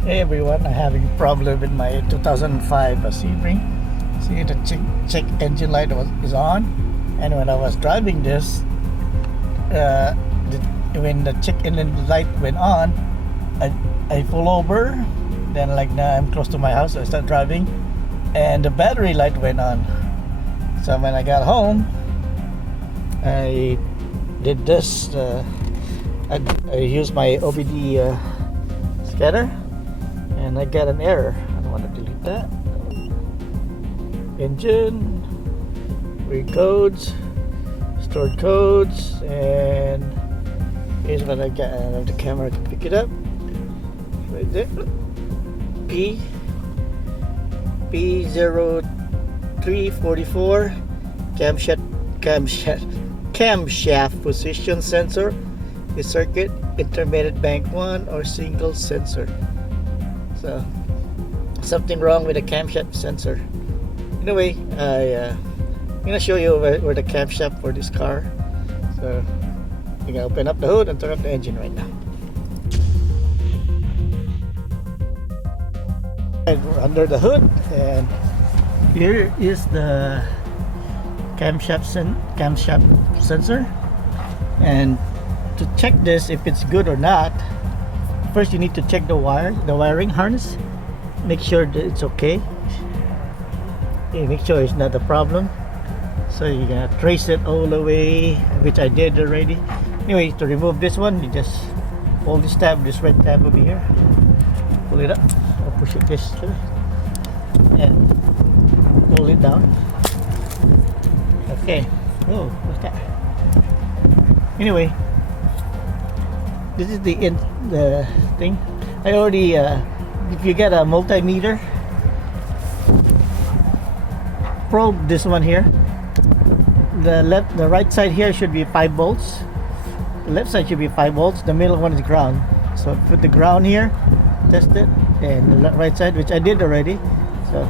Hey everyone, I'm having a problem with my 2005 Sebring. See, the check engine light is on, and when I was driving this, when the check engine light went on, I pull over. Then like now I'm close to my house, I start driving, and the battery light went on. So when I got home, I did this. I used my OBD scanner, and I got an error. I don't want to delete that. Engine, read codes, stored codes, and here's what I got. I have the camera to pick it up. Right there. P0344 Camshaft position sensor. The circuit, intermittent bank 1 or single sensor. So something wrong with the camshaft sensor. Anyway, I'm gonna show you where the camshaft for this car. So I'm gonna open up the hood and turn up the engine right now. And we're under the hood, and here is the camshaft sensor. And to check this if it's good or not, first you need to check the wiring harness. Make sure that it's okay. Make sure it's not a problem. So you're gonna trace it all the way, which I did already. Anyway, to remove this one, you just hold this tab, this red tab over here, pull it up or push it this way, and pull it down. Okay. Oh, what's that? Anyway, this is the thing. I already if you get a multimeter, probe this one here. The right side here should be 5 volts. The left side should be 5 volts. The middle one is ground. So put the ground here, test it, and the right side, which I did already. So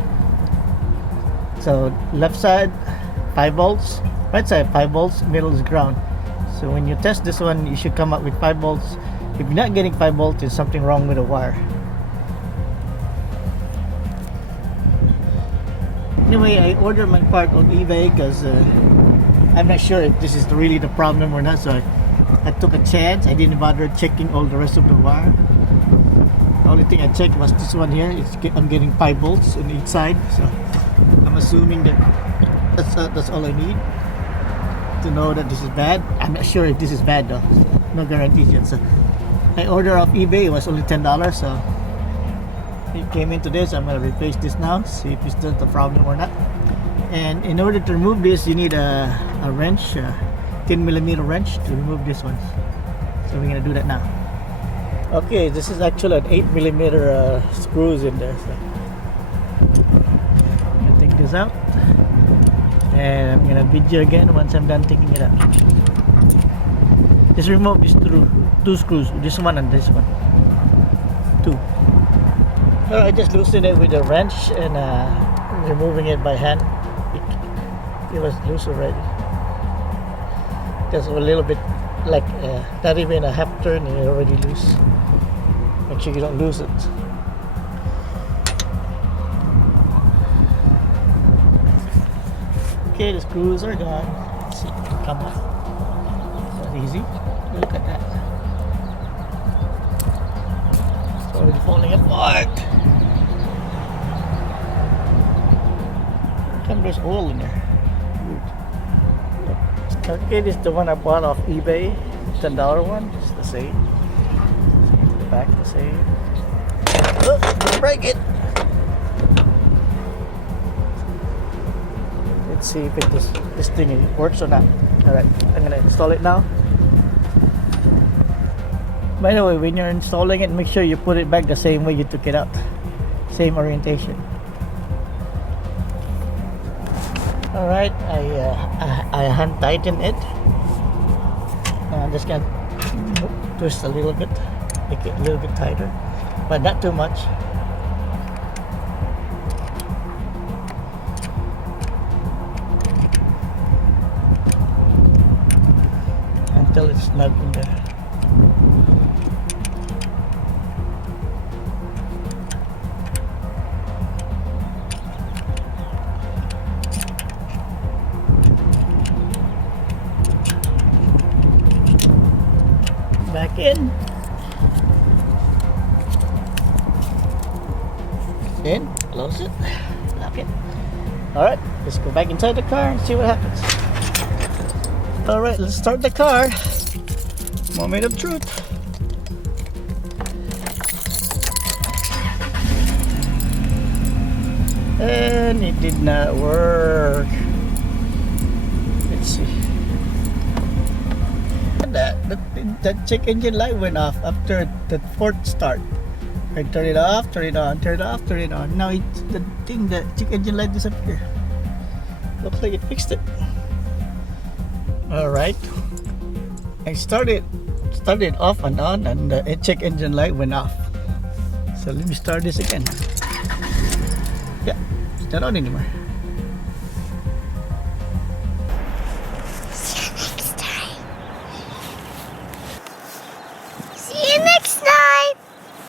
left side 5 volts, right side 5 volts, middle is ground. So when you test this one, you should come up with 5 volts. If you're not getting 5 volts, there's something wrong with the wire. Anyway, I ordered my part on eBay because I'm not sure if this is really the problem or not. So I took a chance. I didn't bother checking all the rest of the wire. The only thing I checked was this one here. I'm getting 5 volts on each side. So I'm assuming that that's all I need to know that this is bad. I'm not sure if this is bad though. No guarantees yet. So I ordered off eBay. It was only $10. So it came into this. I'm gonna replace this now, see if it's still the problem or not. And in order to remove this, you need a wrench, a 10mm wrench to remove this one. So we're gonna do that now. Okay, this is actually an 8mm screws in there. So I'm gonna take this out, and I'm gonna video again once I'm done taking it out. Just remove these two screws, this one and this one. Two. I just loosened it with a wrench and removing it by hand. It was loose already. Just a little bit, like not even a half turn, and it's already loose. Make sure you don't lose it. Okay, the screws are gone. Let's see, come on. That's easy. Look at that. It's already falling apart. There's oil in there. Okay, this is the one I bought off eBay. $10 one. It's the same. The back the same. Oh, don't break it. Let's see if this thing works or not. Alright, I'm gonna install it now. By the way, when you're installing it, make sure you put it back the same way you took it out. Same orientation. Alright, I hand tighten it. I'm just gonna twist a little bit, make it a little bit tighter, but not too much. Until it's snug in there. Then close it, lock it. Alright, let's go back inside the car and see what happens. Alright, let's start the car. Moment of truth. And it did not work. Let's see. That check engine light went off after the fourth start. I turn it off, turn it on, turn it off, turn it on. Now it's the thing, the check engine light disappeared. Looks like it fixed it. Alright. I started off and on, and the check engine light went off. So let me start this again. Yeah, it's not on anymore.